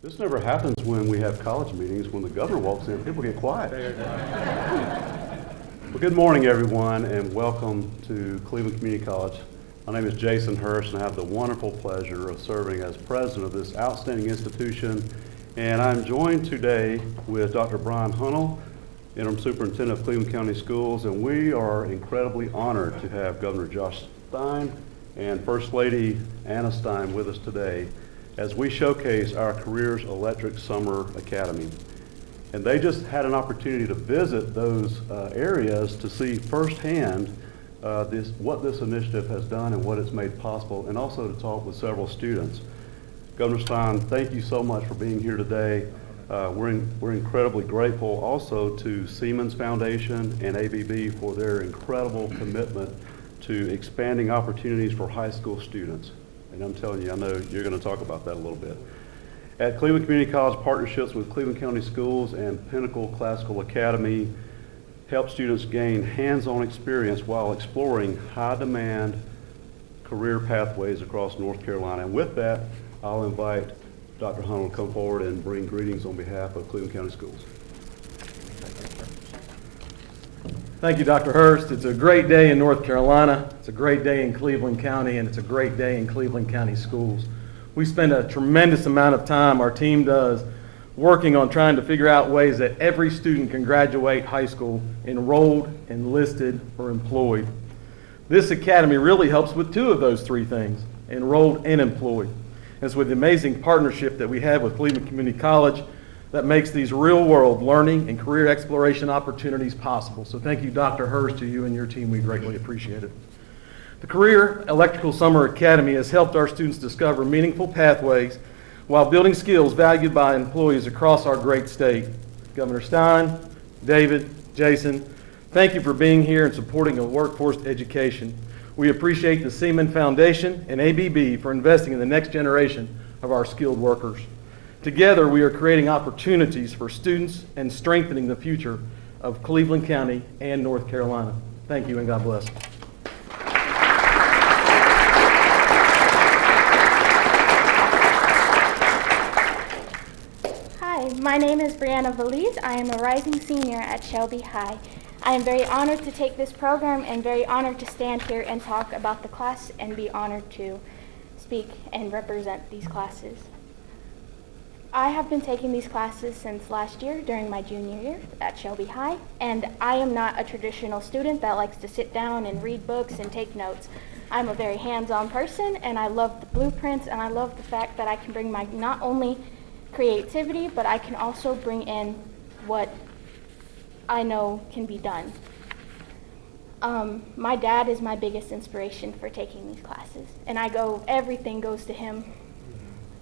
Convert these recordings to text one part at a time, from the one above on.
This never happens when we have college meetings. When the governor walks in, people get quiet. Well, good morning, everyone, and welcome to Cleveland Community College. My name is Jason Hurst, and I have the wonderful pleasure of serving as president of this outstanding institution. And I'm joined today with Dr. Brian Hunnell, interim superintendent of Cleveland County Schools, and we are incredibly honored to have Governor Josh Stein and First Lady Anna Stein with us today as we showcase our Careers Electric Summer Academy. And they just had an opportunity to visit those areas to see firsthand what this initiative has done and what it's made possible, and also to talk with several students. Governor Stein, thank you so much for being here today. We're incredibly grateful also to Siemens Foundation and ABB for their incredible commitment to expanding opportunities for high school students. And I'm telling you, I know you're going to talk about that a little bit. At Cleveland Community College, partnerships with Cleveland County Schools and Pinnacle Classical Academy help students gain hands-on experience while exploring high-demand career pathways across North Carolina. And with that, I'll invite Dr. Hunnell to come forward and bring greetings on behalf of Cleveland County Schools. Thank you, Dr. Hurst. It's a great day in North Carolina. It's a great day in Cleveland County, and it's a great day in Cleveland County Schools. We spend a tremendous amount of time, our team does, working on trying to figure out ways that every student can graduate high school enrolled, enlisted, or employed. This academy really helps with two of those three things, enrolled and employed. It's with the amazing partnership that we have with Cleveland Community College that makes these real-world learning and career exploration opportunities possible. So thank you, Dr. Hurst, to you and your team. We greatly appreciate it. The Career Electrical Summer Academy has helped our students discover meaningful pathways while building skills valued by employees across our great state. Governor Stein, David, Jason, thank you for being here and supporting a workforce education. We appreciate the Siemens Foundation and ABB for investing in the next generation of our skilled workers. Together, we are creating opportunities for students and strengthening the future of Cleveland County and North Carolina. Thank you and God bless. Hi, my name is Brianna Valiz. I am a rising senior at Shelby High. I am very honored to take this program and very honored to stand here and talk about the class and be honored to speak and represent these classes. I have been taking these classes since last year during my junior year at Shelby High, and I am not a traditional student that likes to sit down and read books and take notes. I'm a very hands-on person, and I love the blueprints, and I love the fact that I can bring my not only creativity, but I can also bring in what I know can be done. My dad is my biggest inspiration for taking these classes, and everything goes to him.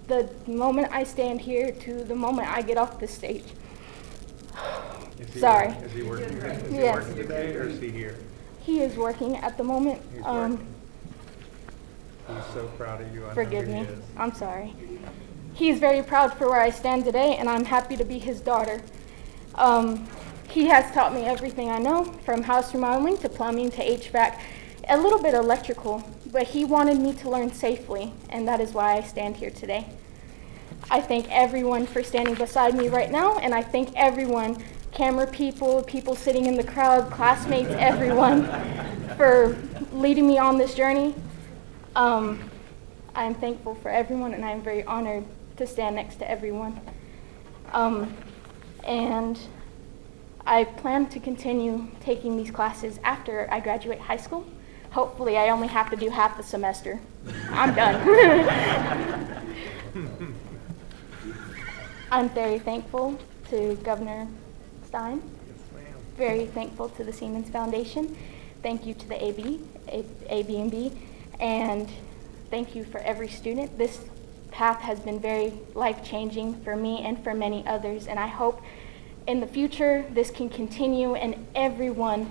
The moment I stand here to the moment I get off the stage. Sorry. Is he working? Is he Yes. working today, or is he here? He is working at the moment. He's working. He's so proud of you. I know Forgive he me. is. I'm sorry. He's very proud for where I stand today, and I'm happy to be his daughter. He has taught me everything I know, from house remodeling to plumbing to HVAC, a little bit electrical, but he wanted me to learn safely, and that is why I stand here today. I thank everyone for standing beside me right now, and I thank everyone, camera people, people sitting in the crowd, classmates, everyone, for leading me on this journey. I am thankful for everyone, and I am very honored to stand next to everyone. And I plan to continue taking these classes after I graduate high school. Hopefully, I only have to do half the semester. I'm done. I'm very thankful to Governor Stein Yes, very thankful to the Siemens Foundation. Thank you to the AB&B, and thank you for every student. This path has been very life-changing for me and for many others, and I hope in the future this can continue and everyone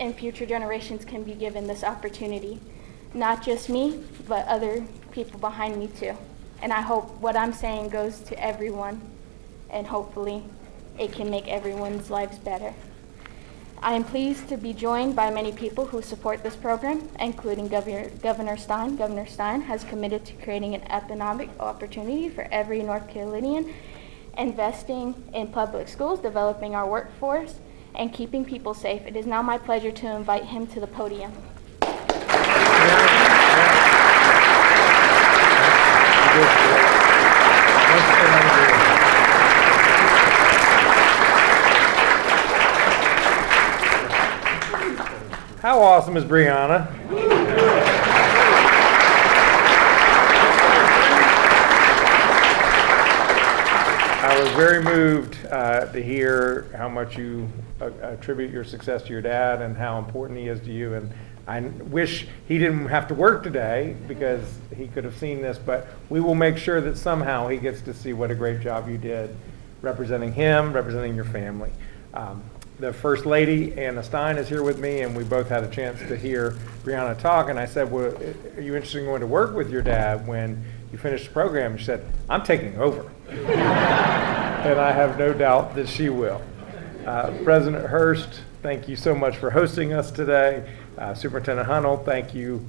in future generations can be given this opportunity. Not just me, but other people behind me too. And I hope what I'm saying goes to everyone, and hopefully it can make everyone's lives better. I am pleased to be joined by many people who support this program, including Governor Stein. Governor Stein has committed to creating an economic opportunity for every North Carolinian, investing in public schools, developing our workforce, and keeping people safe. It is now my pleasure to invite him to the podium. How awesome is Brianna? I was very moved to hear how much you attribute your success to your dad and how important he is to you. And I wish he didn't have to work today because he could have seen this, but we will make sure that somehow he gets to see what a great job you did representing him, representing your family. The First Lady, Anna Stein, is here with me, and we both had a chance to hear Brianna talk, and I said, well, are you interested in going to work with your dad when you finish the program? She said, I'm taking over. And I have no doubt that she will. President Hurst, thank you so much for hosting us today. Superintendent Hunnell, thank you.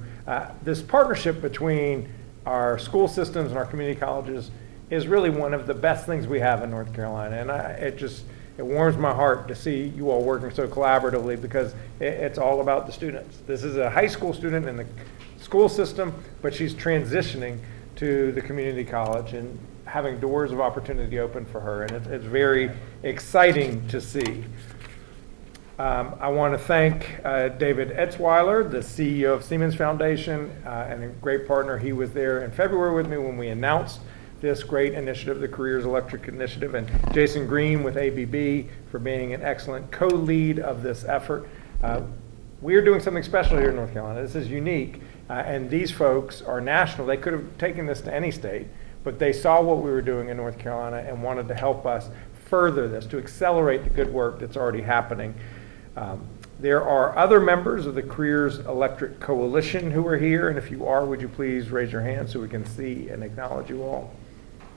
This partnership between our school systems and our community colleges is really one of the best things we have in North Carolina, and it warms my heart to see you all working so collaboratively because it's all about the students. This is a high school student in the school system, but she's transitioning to the community college and having doors of opportunity open for her, and it's very exciting to see. I want to thank David Etzweiler, the CEO of Siemens Foundation, and a great partner. He was there in February with me when we announced this great initiative, the Careers Electric Initiative, and Jason Green with ABB for being an excellent co-lead of this effort. We are doing something special here in North Carolina. This is unique, and these folks are national. They could have taken this to any state, but they saw what we were doing in North Carolina and wanted to help us further this, to accelerate the good work that's already happening. There are other members of the Careers Electric Coalition who are here, and if you are, would you please raise your hand so we can see and acknowledge you all.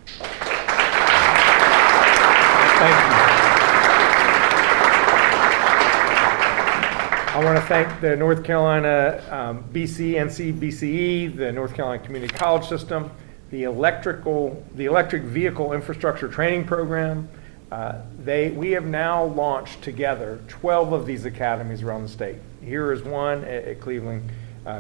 Thank you. I want to thank the North Carolina NCBCE, the North Carolina Community College System, the Electric Vehicle Infrastructure Training Program. We have now launched together 12 of these academies around the state. Here is one at Cleveland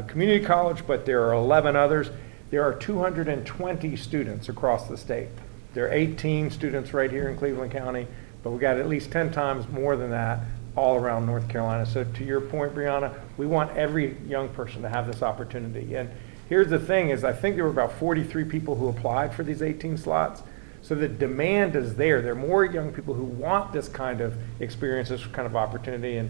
Community College, but there are 11 others. There are 220 students across the state. There are 18 students right here in Cleveland County, but we got at least 10 times more than that all around North Carolina. So to your point, Brianna, we want every young person to have this opportunity. And here's the thing is I think there were about 43 people who applied for these 18 slots. So the demand is there. There are more young people who want this kind of experience, this kind of opportunity, and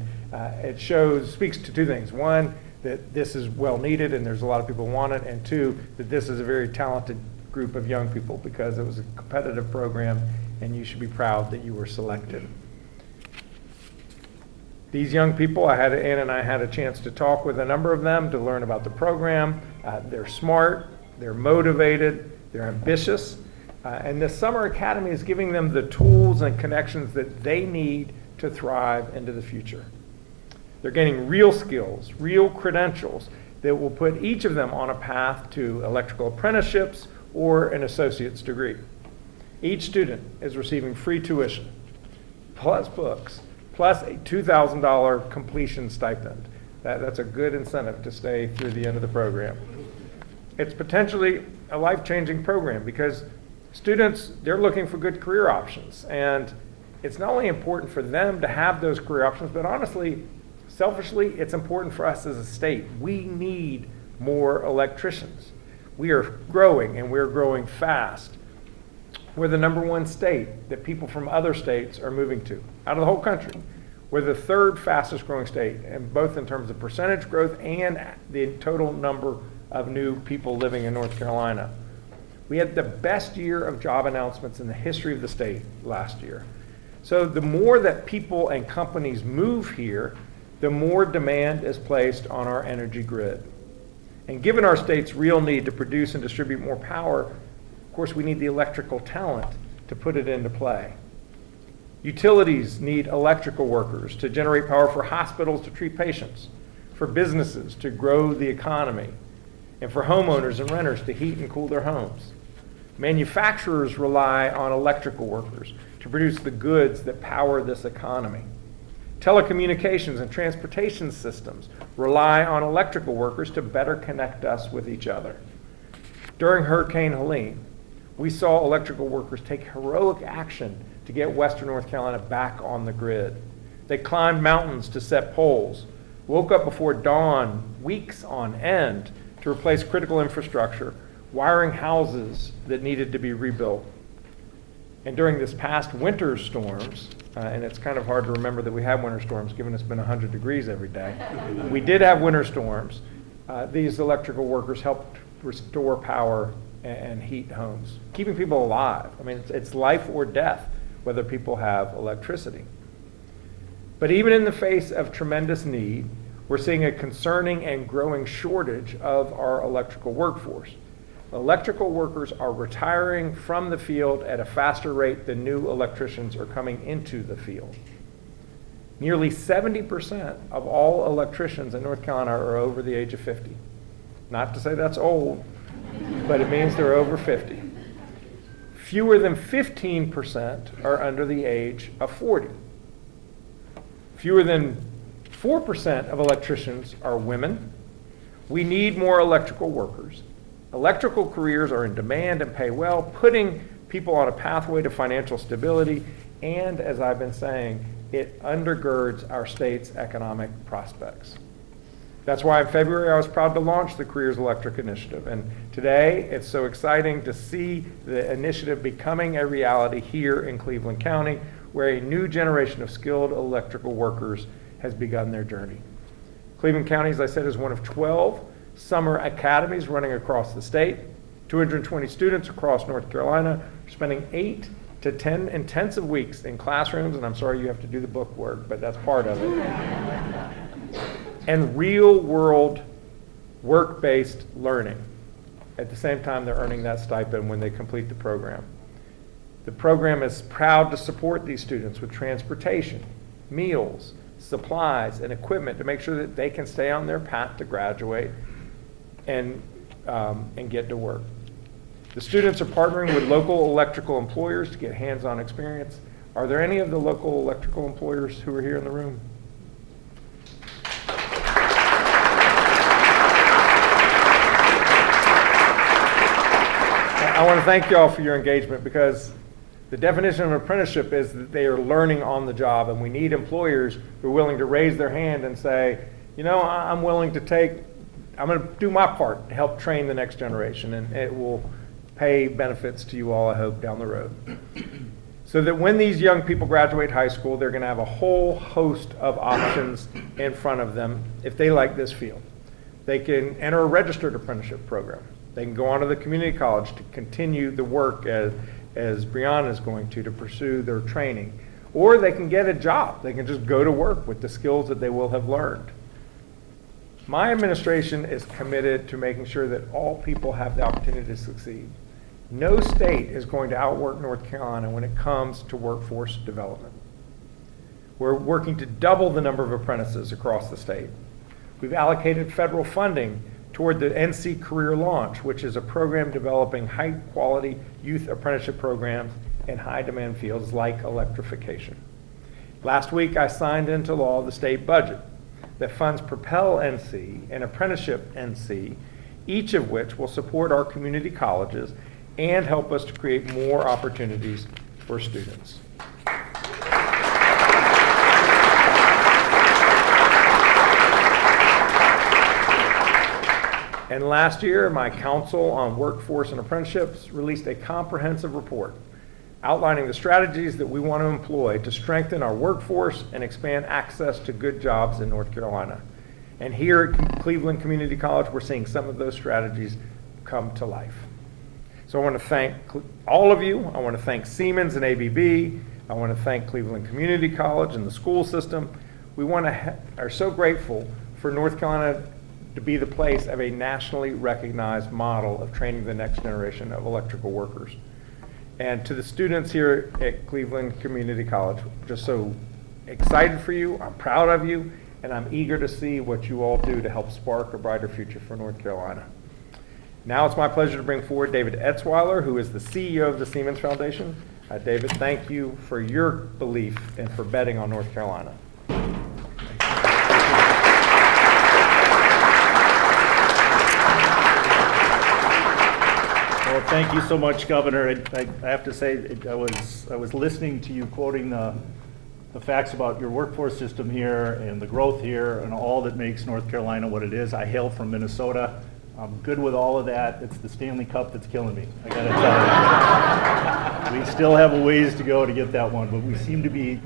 it speaks to two things. One, that this is well needed and there's a lot of people who want it, and two, that this is a very talented group of young people because it was a competitive program and you should be proud that you were selected. These young people, Ann and I had a chance to talk with a number of them to learn about the program. They're smart, they're motivated, they're ambitious, and the Summer Academy is giving them the tools and connections that they need to thrive into the future. They're gaining real skills, real credentials that will put each of them on a path to electrical apprenticeships or an associate's degree. Each student is receiving free tuition, plus books, plus a $2,000 completion stipend. That's a good incentive to stay through the end of the program. It's potentially a life-changing program because students, they're looking for good career options. And it's not only important for them to have those career options, but honestly, selfishly, it's important for us as a state. We need more electricians. We are growing, and we're growing fast. We're the #1 state that people from other states are moving to, out of the whole country. We're the third fastest growing state, and both in terms of percentage growth and the total number of new people living in North Carolina. We had the best year of job announcements in the history of the state last year. So the more that people and companies move here, the more demand is placed on our energy grid. And given our state's real need to produce and distribute more power, of course, we need the electrical talent to put it into play. Utilities need electrical workers to generate power for hospitals to treat patients, for businesses to grow the economy, and for homeowners and renters to heat and cool their homes. Manufacturers rely on electrical workers to produce the goods that power this economy. Telecommunications and transportation systems rely on electrical workers to better connect us with each other. During Hurricane Helene, we saw electrical workers take heroic action to get Western North Carolina back on the grid. They climbed mountains to set poles, woke up before dawn weeks on end to replace critical infrastructure, wiring houses that needed to be rebuilt. And during this past winter storms, and it's kind of hard to remember that we have winter storms given it's been 100 degrees every day. We did have winter storms. These electrical workers helped restore power and heat homes, keeping people alive. I mean, it's life or death whether people have electricity. But even in the face of tremendous need, we're seeing a concerning and growing shortage of our electrical workforce. Electrical workers are retiring from the field at a faster rate than new electricians are coming into the field. Nearly 70% of all electricians in North Carolina are over the age of 50. Not to say that's old, but it means they're over 50. Fewer than 15% are under the age of 40. Fewer than 4% of electricians are women. We need more electrical workers. Electrical careers are in demand and pay well, putting people on a pathway to financial stability, and as I've been saying, it undergirds our state's economic prospects. That's why in February I was proud to launch the Careers Electric Initiative, and today it's so exciting to see the initiative becoming a reality here in Cleveland County, where a new generation of skilled electrical workers has begun their journey. Cleveland County, as I said, is one of 12 summer academies running across the state. 220 students across North Carolina are spending 8 to 10 intensive weeks in classrooms, and I'm sorry you have to do the book work, but that's part of it. And real-world work-based learning. At the same time, they're earning that stipend when they complete the program. The program is proud to support these students with transportation, meals, supplies, and equipment to make sure that they can stay on their path to graduate and get to work. The students are partnering with local electrical employers to get hands-on experience. Are there any of the local electrical employers who are here in the room? I want to thank y'all for your engagement, because the definition of an apprenticeship is that they are learning on the job, and we need employers who are willing to raise their hand and say, you know, I'm going to do my part to help train the next generation, and it will pay benefits to you all, I hope, down the road. So that when these young people graduate high school, they're going to have a whole host of options in front of them if they like this field. They can enter a registered apprenticeship program. They can go on to the community college to continue the work as Brianna is going to pursue their training. Or they can get a job. They can just go to work with the skills that they will have learned. My administration is committed to making sure that all people have the opportunity to succeed. No state is going to outwork North Carolina when it comes to workforce development. We're working to double the number of apprentices across the state. We've allocated federal funding toward the NC Career Launch, which is a program developing high-quality youth apprenticeship programs in high-demand fields like electrification. Last week, I signed into law the state budget that funds Propel NC and Apprenticeship NC, each of which will support our community colleges and help us to create more opportunities for students. And last year, my Council on Workforce and Apprenticeships released a comprehensive report outlining the strategies that we want to employ to strengthen our workforce and expand access to good jobs in North Carolina. And here at Cleveland Community College, we're seeing some of those strategies come to life. So I want to thank all of you. I want to thank Siemens and ABB. I want to thank Cleveland Community College and the school system. We are so grateful for North Carolina to be the place of a nationally recognized model of training the next generation of electrical workers. And to the students here at Cleveland Community College, just so excited for you, I'm proud of you, and I'm eager to see what you all do to help spark a brighter future for North Carolina. Now it's my pleasure to bring forward David Etzweiler, who is the CEO of the Siemens Foundation. David, thank you for your belief and for betting on North Carolina. Well, thank you so much, Governor. I have to say, I was listening to you quoting the facts about your workforce system here and the growth here and all that makes North Carolina what it is. I hail from Minnesota. I'm good with all of that. It's the Stanley Cup that's killing me, I gotta tell you. We still have a ways to go to get that one, but we seem to be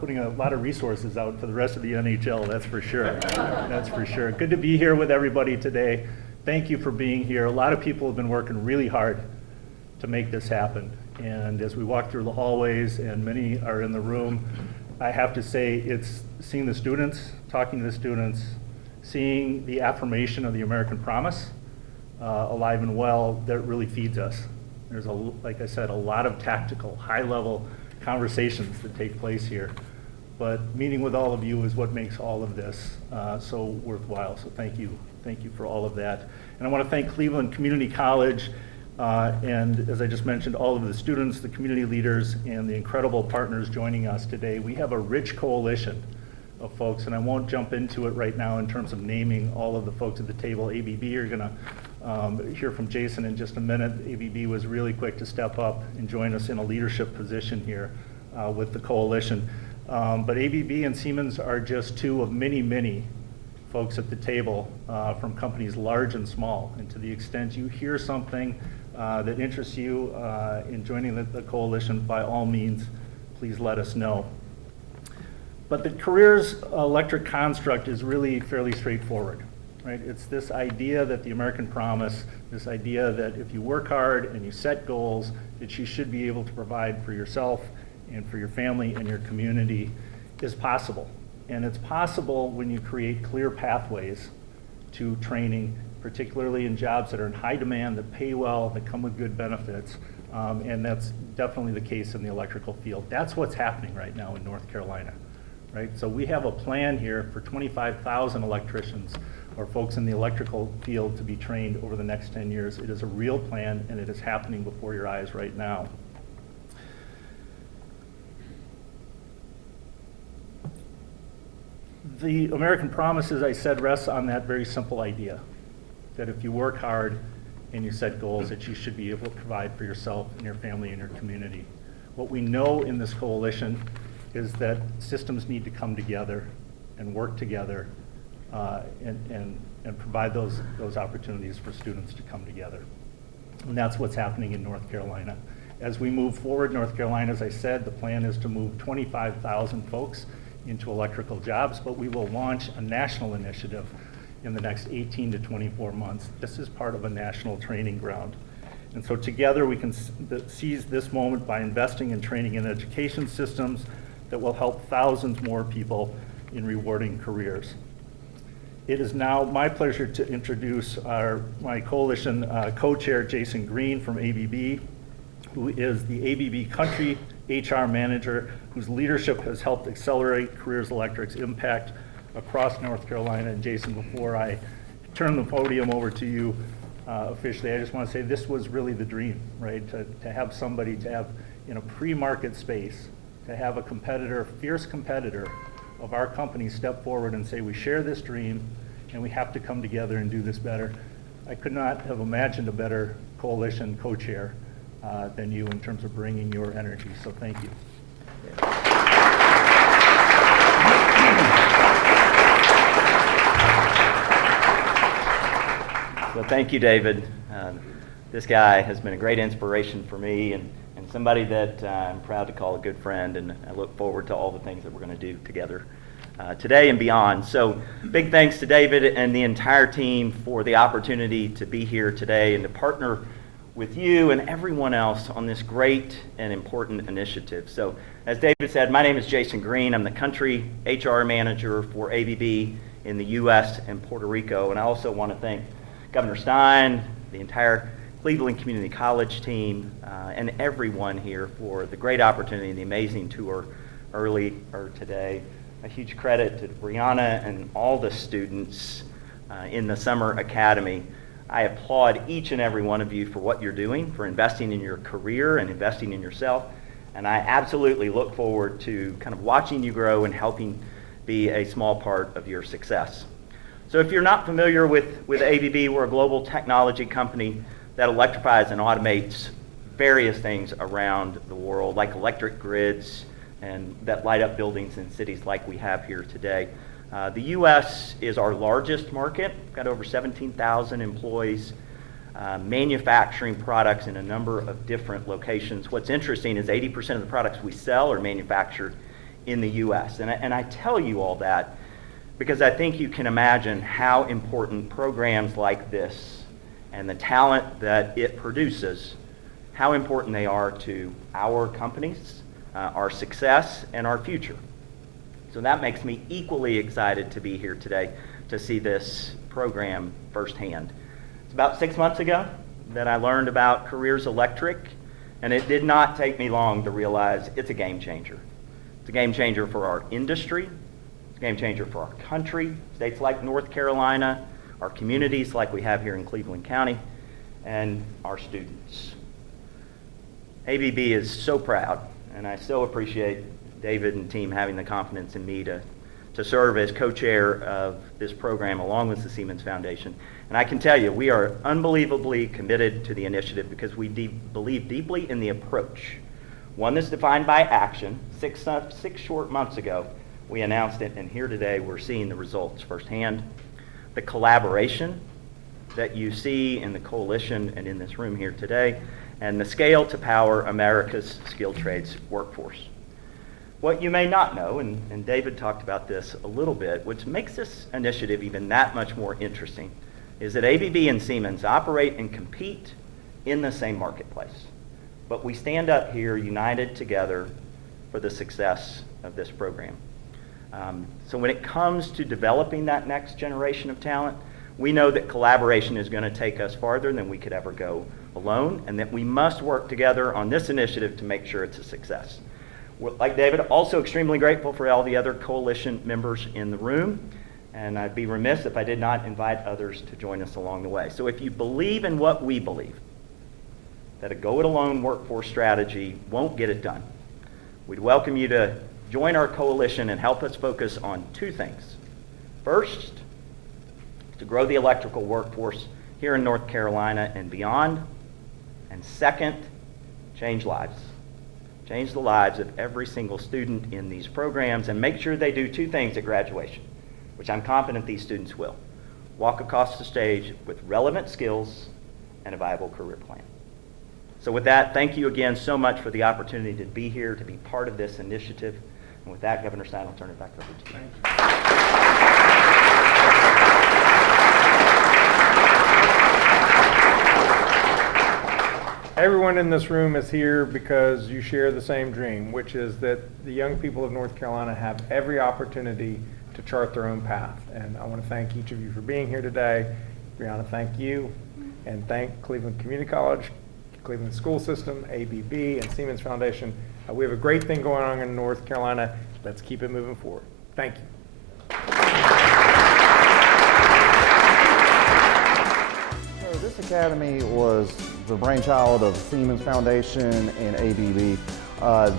putting a lot of resources out for the rest of the NHL, that's for sure. That's for sure. Good to be here with everybody today. Thank you for being here. A lot of people have been working really hard to make this happen. And as we walk through the hallways, and many are in the room, I have to say it's seeing the students, talking to the students, seeing the affirmation of the American promise alive and well, that really feeds us. There's, like I said, a lot of tactical, high-level conversations that take place here. But meeting with all of you is what makes all of this so worthwhile. So thank you. Thank you for all of that. And I want to thank Cleveland Community College and, as I just mentioned, all of the students, the community leaders, and the incredible partners joining us today. We have a rich coalition of folks, and I won't jump into it right now in terms of naming all of the folks at the table. ABB, you're going to hear from Jason in just a minute. ABB was really quick to step up and join us in a leadership position here with the coalition. But ABB and Siemens are just two of many, many folks at the table from companies large and small. And to the extent you hear something that interests you in joining the coalition, by all means, please let us know. But the careers electric construct is really fairly straightforward, right? It's this idea that the American promise, this idea that if you work hard and you set goals, that you should be able to provide for yourself and for your family and your community is possible. And it's possible when you create clear pathways to training, particularly in jobs that are in high demand, that pay well, that come with good benefits. And that's definitely the case in the electrical field. That's what's happening right now in North Carolina, right? So we have a plan here for 25,000 electricians or folks in the electrical field to be trained over the next 10 years. It is a real plan, and it is happening before your eyes right now. The American promise, as I said, rests on that very simple idea, that if you work hard and you set goals, that you should be able to provide for yourself and your family and your community. What we know in this coalition is that systems need to come together and work together and provide those opportunities for students to come together. And that's what's happening in North Carolina. As we move forward, North Carolina, as I said, the plan is to move 25,000 folks into electrical jobs, but we will launch a national initiative in the next 18 to 24 months. This is part of a national training ground. And so together we can seize this moment by investing in training and education systems that will help thousands more people in rewarding careers. It is now my pleasure to introduce my coalition co-chair, Jason Green from ABB, who is the ABB Country HR Manager, whose leadership has helped accelerate Careers Electric's impact across North Carolina. And Jason, before I turn the podium over to you officially, I just want to say this was really the dream, right? To have somebody, to have in a pre-market space, to have a competitor, fierce competitor of our company step forward and say, we share this dream and we have to come together and do this better. I could not have imagined a better coalition co-chair than you in terms of bringing your energy, so thank you. So thank you, David. This guy has been a great inspiration for me and and somebody that I'm proud to call a good friend, and I look forward to all the things that we're going to do together today and beyond. So big thanks to David and the entire team for the opportunity to be here today and to partner with you and everyone else on this great and important initiative. So as David said, my name is Jason Green. I'm the country HR manager for ABB in the U.S. and Puerto Rico. And I also want to thank Governor Stein, the entire Cleveland Community College team, and everyone here for the great opportunity and the amazing tour earlier today. A huge credit to Brianna and all the students in the Summer Academy. I applaud each and every one of you for what you're doing, for investing in your career and investing in yourself. And I absolutely look forward to kind of watching you grow and helping be a small part of your success. So if you're not familiar with ABB, we're a global technology company that electrifies and automates various things around the world, like electric grids and that light up buildings in cities like we have here today. The U.S. is our largest market. We've got over 17,000 employees manufacturing products in a number of different locations. What's interesting is 80% of the products we sell are manufactured in the U.S. And I tell you all that because I think you can imagine how important programs like this and the talent that it produces, how important they are to our companies, our success, and our future. So that makes me equally excited to be here today to see this program firsthand. It's about 6 months ago that I learned about Careers Electric, and it did not take me long to realize it's a game changer. It's a game changer for our industry, it's a game changer for our country, states like North Carolina, our communities like we have here in Cleveland County, and our students. ABB is so proud, and I so appreciate David and team having the confidence in me to serve as co-chair of this program along with the Siemens Foundation. And I can tell you, we are unbelievably committed to the initiative because we believe deeply in the approach. One that's defined by action. Six short months ago, we announced it, and here today we're seeing the results firsthand. The collaboration that you see in the coalition and in this room here today, and the scale to power America's skilled trades workforce. What you may not know, and David talked about this a little bit, which makes this initiative even that much more interesting, is that ABB and Siemens operate and compete in the same marketplace. But we stand up here united together for the success of this program. So when it comes to developing that next generation of talent, we know that collaboration is going to take us farther than we could ever go alone, and that we must work together on this initiative to make sure it's a success. We're, like David, also extremely grateful for all the other coalition members in the room, and I'd be remiss if I did not invite others to join us along the way. So if you believe in what we believe, that a go-it-alone workforce strategy won't get it done, we'd welcome you to join our coalition and help us focus on two things. First, to grow the electrical workforce here in North Carolina and beyond. And second, change lives. Change the lives of every single student in these programs and make sure they do two things at graduation, which I'm confident these students will. Walk across the stage with relevant skills and a viable career plan. So with that, thank you again so much for the opportunity to be here, to be part of this initiative. And with that, Governor Stein, I'll turn it back over to you. Everyone in this room is here because you share the same dream, which is that the young people of North Carolina have every opportunity to chart their own path. And I want to thank each of you for being here today. Brianna, thank you. And thank Cleveland Community College, Cleveland School System, ABB, and Siemens Foundation. We have a great thing going on in North Carolina. Let's keep it moving forward. Thank you. So this academy was the brainchild of Siemens Foundation and ABB.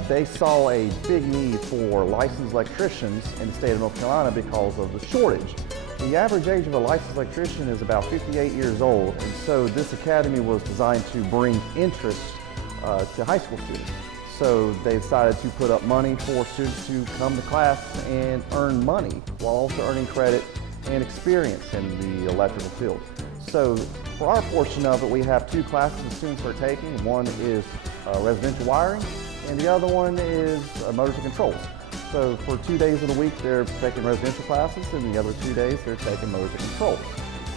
They saw a big need for licensed electricians in the state of North Carolina because of the shortage. The average age of a licensed electrician is about 58 years old, and so this academy was designed to bring interest to high school students. So they decided to put up money for students to come to class and earn money while also earning credit and experience in the electrical field. So for our portion of it, we have two classes the students are taking. One is residential wiring, and the other one is motors and controls. So for 2 days of the week, they're taking residential classes, and the other 2 days, they're taking motors and controls.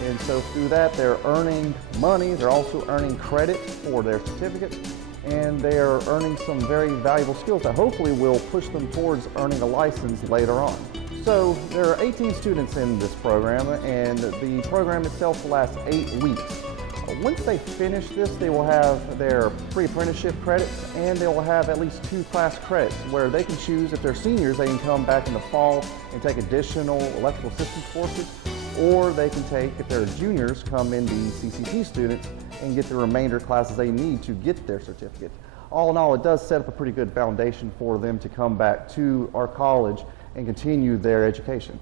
And so through that, they're earning money. They're also earning credit for their certificates, and they are earning some very valuable skills that hopefully will push them towards earning a license later on. So there are 18 students in this program, and the program itself will last 8 weeks. Once they finish this, they will have their pre-apprenticeship credits, and they will have at least 2 class credits where they can choose. If they're seniors, they can come back in the fall and take additional electrical systems courses, or they can take, if they're juniors, come in the CCT students and get the remainder classes they need to get their certificate. All in all, it does set up a pretty good foundation for them to come back to our college and continue their education.